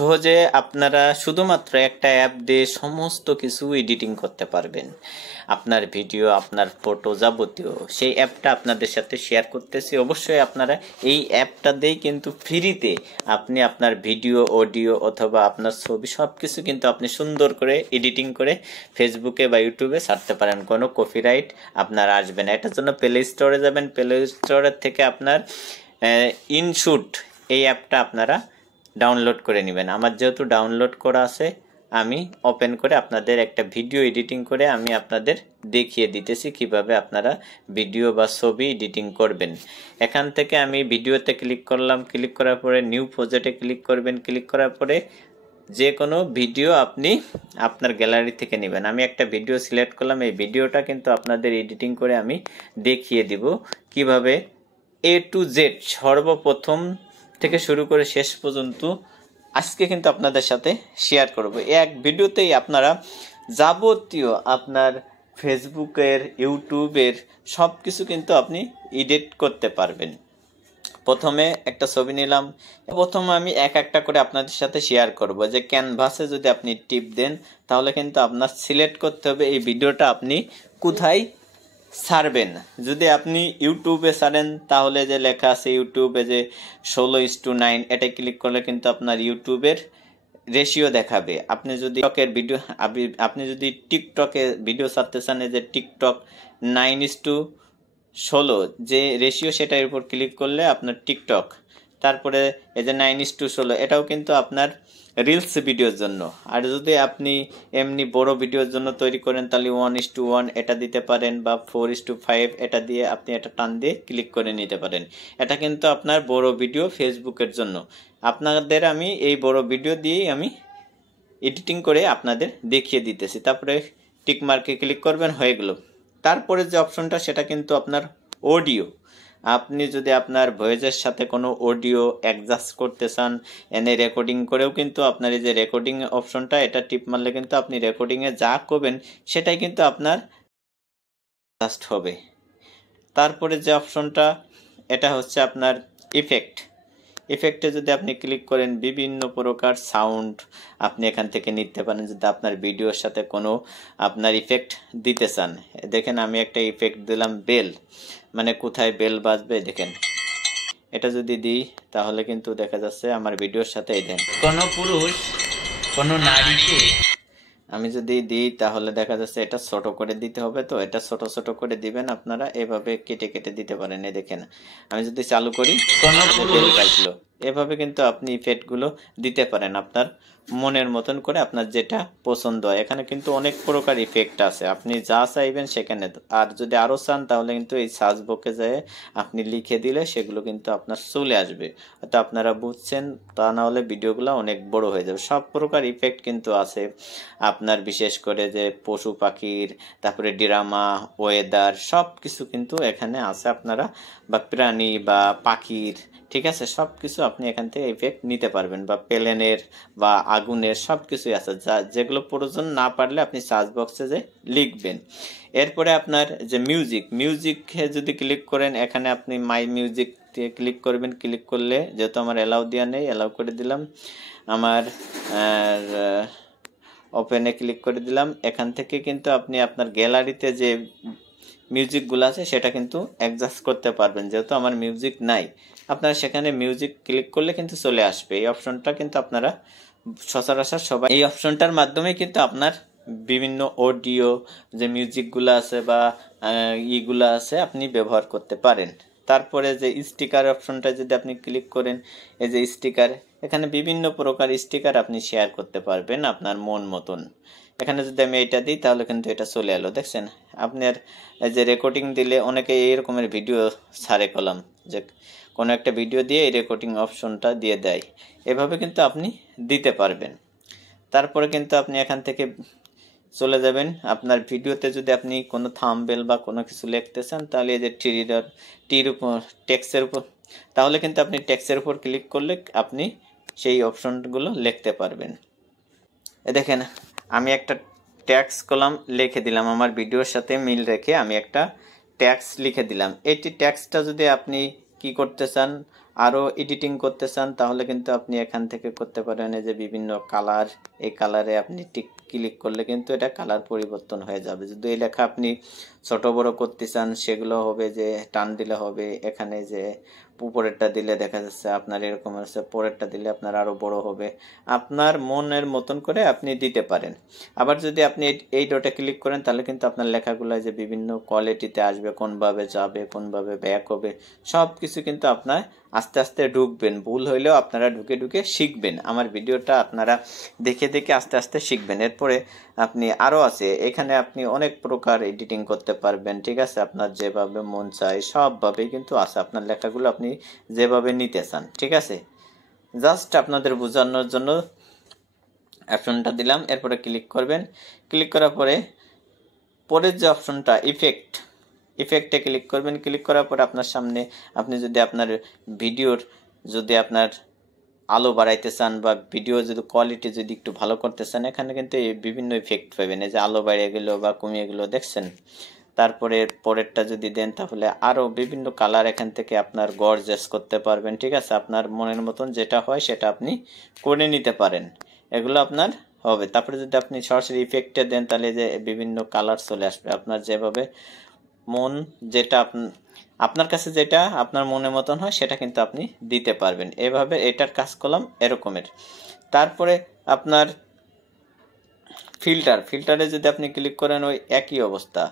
সহজে আপনারা শুধুমাত্র একটা অ্যাপ দিয়ে সমস্ত কিছু এডিটিং করতে পারবেন। আপনার ভিডিও, আপনার ফটো, যাবতীয় সেই অ্যাপটা আপনাদের সাথে শেয়ার করতেছি। অবশ্যই আপনারা এই অ্যাপটা দিয়েই কিন্তু ফ্রিতে আপনি আপনার ভিডিও, অডিও অথবা আপনার ছবি সব কিছু কিন্তু আপনি সুন্দর করে এডিটিং করে ফেসবুকে বা ইউটিউবে ছাড়তে পারেন। কোনো কপিরাইট আপনার আসবে না। এটার জন্য প্লে স্টোরে যাবেন। প্লে স্টোরের থেকে আপনার ইনশুট এই অ্যাপটা আপনারা ডাউনলোড করে নেবেন। আমার যেহেতু ডাউনলোড করা আছে, আমি ওপেন করে আপনাদের একটা ভিডিও এডিটিং করে আমি আপনাদের দেখিয়ে দিতেছি কিভাবে আপনারা ভিডিও বা ছবি এডিটিং করবেন। এখান থেকে আমি ভিডিওতে ক্লিক করলাম। ক্লিক করার পরে নিউ প্রজেক্টে ক্লিক করবেন। ক্লিক করার পরে যে কোনো ভিডিও আপনি আপনার গ্যালারি থেকে নেবেন। আমি একটা ভিডিও সিলেক্ট করলাম। এই ভিডিওটা কিন্তু আপনাদের এডিটিং করে আমি দেখিয়ে দিব কিভাবে A to Z সর্বপ্রথম থেকে শুরু করে শেষ পর্যন্ত আজকে কিন্তু আপনাদের সাথে শেয়ার করব। এক ভিডিওতেই আপনারা যাবতীয় আপনার ফেসবুকের, ইউটিউবের সব কিছু কিন্তু আপনি এডিট করতে পারবেন। প্রথমে একটা ছবি নিলাম। প্রথমে আমি এক একটা করে আপনাদের সাথে শেয়ার করব যে ক্যানভাসে যদি আপনি টিপ দেন তাহলে কিন্তু আপনার সিলেক্ট করতে হবে এই ভিডিওটা আপনি কোথায় ছাড়বেন। যদি আপনি ইউটিউবে ছাড়েন তাহলে যে লেখা আছে ইউটিউবে যে 16:9 এটাই ক্লিক করলে কিন্তু আপনার ইউটিউবের রেশিও দেখাবে। আপনি যদি আপনি যদি টিকটকে ভিডিও ছাড়তে চান, যে টিকটক 9:16 যে রেশিও সেটার উপর ক্লিক করলে আপনার টিকটক, তারপরে এই যে 9:16 এটাও কিন্তু আপনার রিলস ভিডিওর জন্য। আর যদি আপনি এমনি বড় ভিডিওর জন্য তৈরি করেন তাহলে 1:1 এটা দিতে পারেন, বা 4:5 এটা দিয়ে আপনি এটা টান দিয়ে ক্লিক করে নিতে পারেন। এটা কিন্তু আপনার বড় ভিডিও ফেসবুকের জন্য। আপনাদের আমি এই বড় ভিডিও দিয়েই আমি এডিটিং করে আপনাদের দেখিয়ে দিতেছি। তারপরে টিক মার্কে ক্লিক করবেন, হয়ে গেল। তারপরে যে অপশনটা সেটা কিন্তু আপনার অডিও। আপনি যদি আপনার ভয়েসের সাথে কোনো অডিও অ্যাডজাস্ট করতে চান, এনে রেকর্ডিং করেও কিন্তু আপনার এই যে রেকর্ডিং অপশনটা, এটা টিপ মারলে কিন্তু আপনি রেকর্ডিংয়ে যা করবেন সেটাই কিন্তু আপনার অ্যাডজাস্ট হবে। তারপরে যে অপশনটা এটা হচ্ছে আপনার ইফেক্ট। ইফেক্টে যদি আপনি ক্লিক করেন বিভিন্ন প্রকার সাউন্ড আপনি এখান থেকে নিতে পারেন যদি আপনার ভিডিওর সাথে কোনো আপনার ইফেক্ট দিতে চান। দেখেন আমি একটা ইফেক্ট দিলাম বেল, মানে কোথায় বেল বাজবে দেখেন। এটা যদি দিই তাহলে কিন্তু দেখা যাচ্ছে আমার ভিডিওর সাথে এই দেন কোনো পুরুষ কোনো নারীকে আমি যদি দিই তাহলে দেখা যাচ্ছে এটা ছোট করে দিতে হবে। তো এটা ছোট ছোট করে দিবেন আপনারা, এভাবে কেটে কেটে দিতে পারেন। এই দেখেন আমি যদি চালু করি কোনো পুরুষ বাজলো, এভাবে কিন্তু আপনি ইফেক্ট গুলো দিতে পারেন আপনার মনের মতন করে, আপনার যেটা পছন্দ হয়। এখানে কিন্তু অনেক প্রকার ইফেক্ট আছে, আপনি যা চাইবেন সেখানে। আর যদি আরো চান তাহলে কিন্তু এই সার্চ বক্সে যায় আপনি লিখে দিলে সেগুলো কিন্তু আপনার চলে আসবে। হয়তো আপনারা বুঝছেন, তা না হলে ভিডিওগুলো অনেক বড় হয়ে যাবে। সব প্রকার ইফেক্ট কিন্তু আছে আপনার, বিশেষ করে যে পশু পাখির, তারপরে ড্রামা, ওয়েদার সব কিছু কিন্তু এখানে আছে আপনারা, বা প্রাণী বা পাখির, ঠিক আছে, সব কিছু আপনি এখান থেকে ইফেক্ট নিতে পারবেন, বা প্লেনের বা আগুনের সব কিছুই আছে। যেগুলো প্রয়োজন না পারলে আপনি সার্চ বক্সে যে লিখবেন। এরপরে আপনার যে মিউজিকে যদি ক্লিক করেন, এখানে আপনি মাই মিউজিক ক্লিক করবেন। ক্লিক করলে যেহেতু আমার অ্যালাউ দেওয়া নেই, অ্যালাউ করে দিলাম। আমার ওপেনে ক্লিক করে দিলাম। এখান থেকে কিন্তু আপনি আপনার গ্যালারিতে যে মিউজিকগুলো আছে সেটা কিন্তু অ্যাডজাস্ট করতে পারবেন। যেহেতু আমার মিউজিক নাই, আপনারা সেখানে মিউজিক ক্লিক করলে কিন্তু চলে আসবে। এই অপশনটা কিন্তু আপনারা সচরাচর সবাই এই অপশনটার মাধ্যমে কিন্তু আপনার বিভিন্ন অডিও যে মিউজিকগুলো আছে বা ইগুলো আছে আপনি ব্যবহার করতে পারেন। তারপরে যে স্টিকার অপশনটা যদি আপনি ক্লিক করেন, এই যে স্টিকার, এখানে বিভিন্ন প্রকার স্টিকার আপনি শেয়ার করতে পারবেন আপনার মন মতন। এখানে যদি আমি এটা দিই তাহলে কিন্তু এটা চলে এলো, দেখছেন। আপনার যে রেকর্ডিং দিলে অনেকে এই রকমের ভিডিও ছাড়ে কলাম, যে কোনো একটা ভিডিও দিয়ে এই রেকর্ডিং অপশনটা দিয়ে দেয়, এভাবে কিন্তু আপনি দিতে পারবেন। তারপরে কিন্তু আপনি এখান থেকে চলে যাবেন আপনার ভিডিওতে। যদি আপনি কোনো থাম্বনেল বা কোনো কিছু লিখতে চান তাহলে এই যে টির উপর টেক্সটের উপর, তাহলে কিন্তু আপনি টেক্সটের উপর ক্লিক করলে আপনি সেই অপশনগুলো লিখতে পারবেন। দেখেন আমি একটা ট্যাক্স কলাম লিখে দিলাম, আমার ভিডিওর সাথে মিল রেখে আমি একটা ট্যাক্স লিখে দিলাম। এইটি ট্যাক্সটা যদি আপনি কি করতে চান, আরও এডিটিং করতে চান তাহলে কিন্তু আপনি এখান থেকে করতে পারেন। এই যে বিভিন্ন কালার, এই কালারে আপনি ক্লিক করলে কিন্তু এটা কালার পরিবর্তন হয়ে যাবে। যদি এই লেখা আপনি ছোট বড় করতে চান সেগুলো হবে যে টান দিলে হবে, এখানে যে উপরেরটা দিলে দেখা যাচ্ছে আপনার এরকম আছে, পরেরটা দিলে আপনার আরো বড় হবে, আপনার মনের মতন করে আপনি দিতে পারেন। আবার যদি আপনি এই ডটে ক্লিক করেন তাহলে কিন্তু আপনার লেখাগুলো যে বিভিন্ন কোয়ালিটিতে আসবে, কোনভাবে যাবে, কোনভাবে ব্যাক হবে, সব কিছু কিন্তু আপনার আস্তে আস্তে ঢুকবেন। ভুল হইলেও আপনারা ঢুকে ঢুকে শিখবেন। আমার ভিডিওটা আপনারা দেখে দেখে আস্তে আস্তে শিখবেন। এরপরে আপনি আরও আছে, এখানে আপনি অনেক প্রকার এডিটিং করতে পারবেন, ঠিক আছে? আপনার যেভাবে মন চায় সবভাবেই কিন্তু আছে, আপনার লেখাগুলো আপনি যেভাবে নিতে চান, ঠিক আছে? জাস্ট আপনাদের বোঝানোর জন্য অপশনটা দিলাম। এরপরে ক্লিক করবেন। ক্লিক করার পরে পরের যে অপশনটা ইফেক্টে ক্লিক করবেন। ক্লিক করার পরে আপনার সামনে আপনি যদি আপনার ভিডিওর যদি আপনার আলো বাড়াইতে চান বা ভিডিও যদি কোয়ালিটি যদি একটু ভালো করতে চান, এখানে কিন্তু বিভিন্ন ইফেক্ট পাবেন। এই যে আলো বাইরে গেল বা কমিয়ে গেল, দেখছেন? তারপরে পরেরটা যদি দেন তাহলে আরো বিভিন্ন কালার এখান থেকে আপনার গর্জাস করতে পারবেন, ঠিক আছে? আপনার মনের মতন যেটা হয় সেটা আপনি করে নিতে পারেন, এগুলো আপনার হবে। তারপরে যদি আপনি সরাসরি ইফেক্টে দেন তাহলে যে বিভিন্ন কালার চলে আসবে, আপনার যেভাবে মন যেটা আপনার কাছে যেটা আপনার মনের মতন হয় সেটা কিন্তু আপনি দিতে পারবেন। এভাবে এটার কাজ করলাম এরকমের। তারপরে আপনার ফিল্টারে যদি আপনি ক্লিক করেন ওই একই অবস্থা,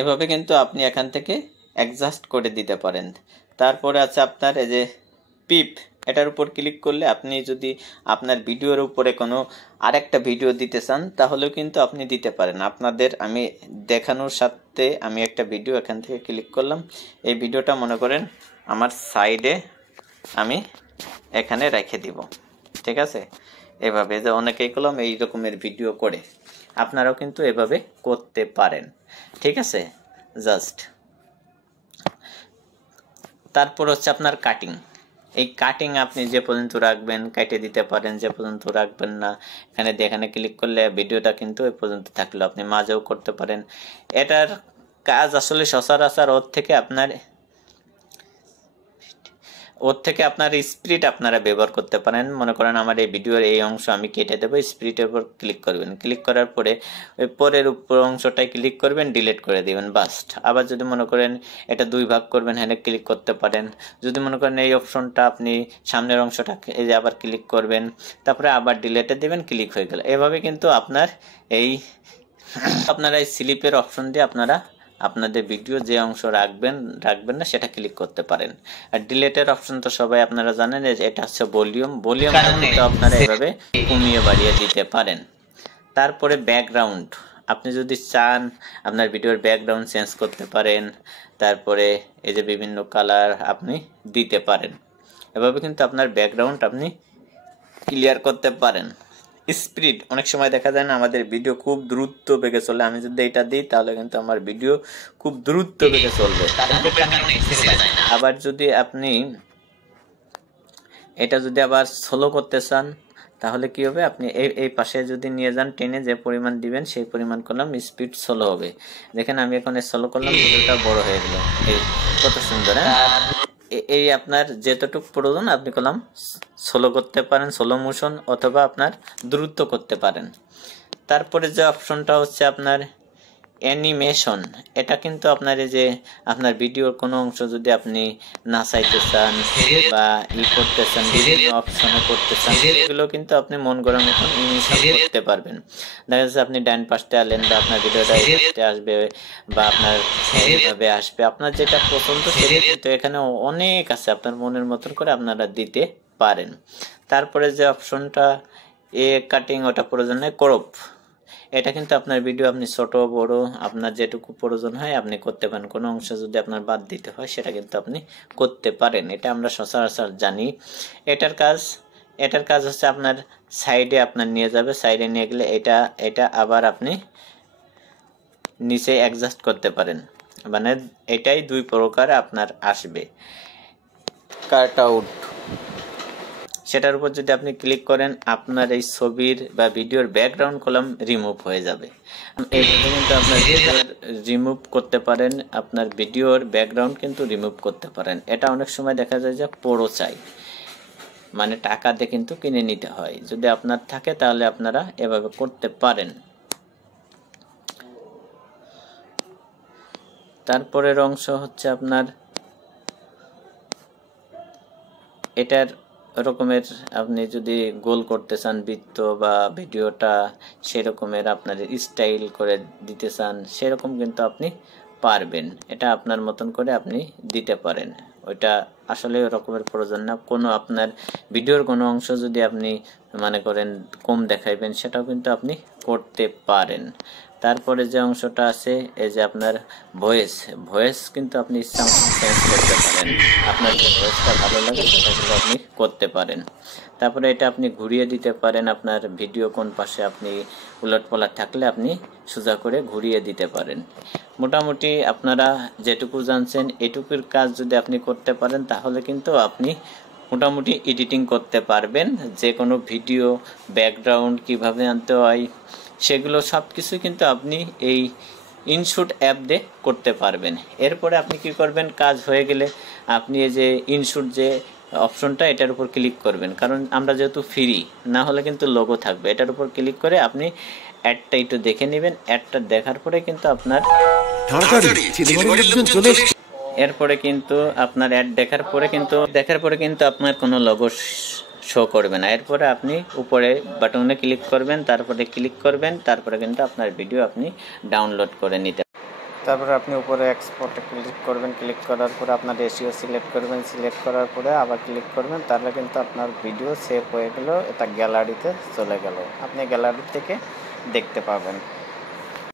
এভাবে কিন্তু আপনি এখান থেকে অ্যাডজাস্ট করে দিতে পারেন। তারপরে আছে আপনার এই যে পিপ, এটার উপর ক্লিক করলে আপনি যদি আপনার ভিডিওর উপরে কোনো আরেকটা ভিডিও দিতে চান তাহলেও কিন্তু আপনি দিতে পারেন। আপনাদের আমি দেখানোর সাথে আমি একটা ভিডিও এখান থেকে ক্লিক করলাম। এই ভিডিওটা মনে করেন আমার সাইডে আমি এখানে রেখে দিব, ঠিক আছে? এভাবে যে অনেকেই করলাম এই রকমের ভিডিও করে, আপনারাও কিন্তু এভাবে করতে পারেন, ঠিক আছে? জাস্ট তারপর হচ্ছে আপনার কাটিং। এই কাটিং আপনি যে পর্যন্ত রাখবেন কেটে দিতে পারেন, যে পর্যন্ত রাখবেন না এখানে এখানে ক্লিক করলে ভিডিওটা কিন্তু এই পর্যন্ত থাকলো, আপনি মাঝেও করতে পারেন। এটার কাজ আসলে সচরাচর ওর থেকে আপনার স্প্লিট আপনারা ব্যবহার করতে পারেন। মনে করেন আমার এই ভিডিওর এই অংশ আমি কেটে দেবো, স্প্লিটের উপর ক্লিক করবেন। ক্লিক করার পরে ওই পরের উপর অংশটাই ক্লিক করবেন, ডিলিট করে দিবেন, বাস্ট। আবার যদি মনে করেন এটা দুই ভাগ করবেন, হ্যাঁ ক্লিক করতে পারেন। যদি মনে করেন এই অপশনটা আপনি সামনের অংশটা এই যে আবার ক্লিক করবেন, তারপরে আবার ডিলিটে দিবেন, ক্লিক হয়ে গেল। এভাবে কিন্তু আপনারা এই স্লিপের অপশন দিয়ে আপনারা আপনাদের ভিডিও যে অংশ রাখবেন না সেটা ক্লিক করতে পারেন। আর ডিলেটের অপশন তো সবাই আপনারা জানেন, এটা হচ্ছে ভলিউম কিন্তু আপনারা এভাবে কমিয়ে বাড়িয়ে দিতে পারেন। তারপরে ব্যাকগ্রাউন্ড, আপনি যদি চান আপনার ভিডিওর ব্যাকগ্রাউন্ড চেঞ্জ করতে পারেন। তারপরে এই যে বিভিন্ন কালার আপনি দিতে পারেন, এভাবে কিন্তু আপনার ব্যাকগ্রাউন্ড আপনি ক্লিয়ার করতে পারেন। স্পিড, অনেক সময় দেখা যায় না আমাদের ভিডিও খুব দ্রুত বেগে চলে, আমি যদি এটা দিই তাহলে কিন্তু আমার ভিডিও খুব দ্রুত বেগে চলবে। আবার যদি আপনি এটা যদি আবার স্লো করতে চান তাহলে কি হবে, আপনি এই পাশে যদি নিয়ে যান টেনে যে পরিমাণ দিবেন সেই পরিমাণ করলাম, স্পিড স্লো হবে। দেখেন আমি এখন স্লো করলাম, ভিডিওটা বড় হয়ে গেল, এই কত সুন্দর। হ্যাঁ, এই আপনার যেতটুকু প্রয়োজন আপনি করলাম স্লো করতে পারেন, স্লো মোশন, অথবা আপনার দ্রুত করতে পারেন। তারপরে যে অপশনটা হচ্ছে আপনার অ্যানিমেশন, এটা কিন্তু আপনার এই যে আপনার ভিডিওর কোনো অংশ যদি আপনি নাচাইতে চান বা করতে চান, বিভিন্ন অপশনে করতে চান, এগুলো কিন্তু আপনি মন গড়ার মতন অ্যানিমেশন করতে পারবেন। দেখা যাচ্ছে আপনি ডান পাশে আলেন বা আপনার ভিডিওটা এইভাবে আসবে বা আপনার এইভাবে আসবে, আপনার যেটা পছন্দ সেটা কিন্তু এখানে অনেক আছে, আপনার মনের মতন করে আপনারা দিতে পারেন। তারপরে যে অপশনটা কাটিং, ওটা প্রয়োজন নেই। ক্রপ, এটা কিন্তু আপনার ভিডিও আপনি ছোট বড় আপনার যেটুকু প্রয়োজন হয় আপনি করতে পারেন। কোনো অংশ যদি আপনার বাদ দিতে হয় সেটা কিন্তু আপনি করতে পারেন, এটা আমরা সচরাচর জানি। এটার কাজ হচ্ছে আপনার সাইডে আপনার নিয়ে যাবে, সাইডে নিয়ে গেলে এটা আবার আপনি নিচে অ্যাডজাস্ট করতে পারেন, মানে এটাই দুই প্রকার আপনার আসবে। কাট আউট, সেটার উপর যদি আপনি ক্লিক করেন আপনার এই ছবির বা ভিডিওর ব্যাকগ্রাউন্ড কলাম রিমুভ হয়ে যাবে। এইভাবে কিন্তু আপনার রিমুভ করতে পারেন, আপনার ভিডিওর ব্যাকগ্রাউন্ড কিন্তু রিমুভ করতে পারেন। এটা অনেক সময় দেখা যায় যে পুরো চাই, মানে টাকা দিয়ে কিন্তু কিনে নিতে হয়। যদি আপনার থাকে তাহলে আপনারা এভাবে করতে পারেন। তারপরের অংশ হচ্ছে আপনার এটার রকমের আপনি যদি গোল করতে চান বৃত্ত বা ভিডিওটা সেরকমের আপনার স্টাইল করে দিতে চান, সেরকম কিন্তু আপনি পারবেন। এটা আপনার মতন করে আপনি দিতে পারেন। ওইটা আসলে ওরকমের প্রয়োজন না। কোনো আপনার ভিডিওর কোনো অংশ যদি আপনি মনে করেন কম দেখাইবেন, সেটাও কিন্তু আপনি করতে পারেন। তারপরে যে অংশটা আছে এই যে আপনার ভয়েস কিন্তু আপনি ইচ্ছা মতো চেঞ্জ করতে পারেন। আপনার যে ভয়েসটা ভালো লাগে সেটা কিন্তু আপনি করতে পারেন। তারপরে এটা আপনি ঘুরিয়ে দিতে পারেন। আপনার ভিডিও কোন পাশে আপনি উলটপালট থাকলে আপনি সোজা করে ঘুরিয়ে দিতে পারেন। মোটামুটি আপনারা যেটুকু জানছেন এটুকুর কাজ যদি আপনি করতে পারেন তাহলে কিন্তু আপনি মোটামুটি এডিটিং করতে পারবেন। যে কোনো ভিডিও ব্যাকগ্রাউন্ড কিভাবে আনতে হয় সেগুলো সব কিছু কিন্তু আপনি এই ইনশুট অ্যাপ দিয়ে করতে পারবেন। এরপরে আপনি কি করবেন, কাজ হয়ে গেলে আপনি এই যে ইনশুট যে অপশনটা এটার উপর ক্লিক করবেন, কারণ আমরা যেহেতু ফ্রি, না হলে কিন্তু লোগো থাকবে। এটার উপর ক্লিক করে আপনি অ্যাডটা একটু দেখে নেবেন। অ্যাডটা দেখার পরে কিন্তু আপনার এরপরে কিন্তু আপনার অ্যাড দেখার পরে কিন্তু আপনার কোনো লোগো শো করবে না। এরপরে আপনি উপরে বাটনে ক্লিক করবেন, তারপরে কিন্তু আপনার ভিডিও আপনি ডাউনলোড করে নিতে। তারপরে আপনি উপরে এক্সপোর্টে ক্লিক করবেন, ক্লিক করার পরে আপনার রেশিও সিলেক্ট করবেন, সিলেক্ট করার পরে আবার ক্লিক করবেন, তাহলে কিন্তু আপনার ভিডিও সেভ হয়ে গেল, এটা গ্যালারিতে চলে গেল, আপনি গ্যালারি থেকে দেখতে পাবেন।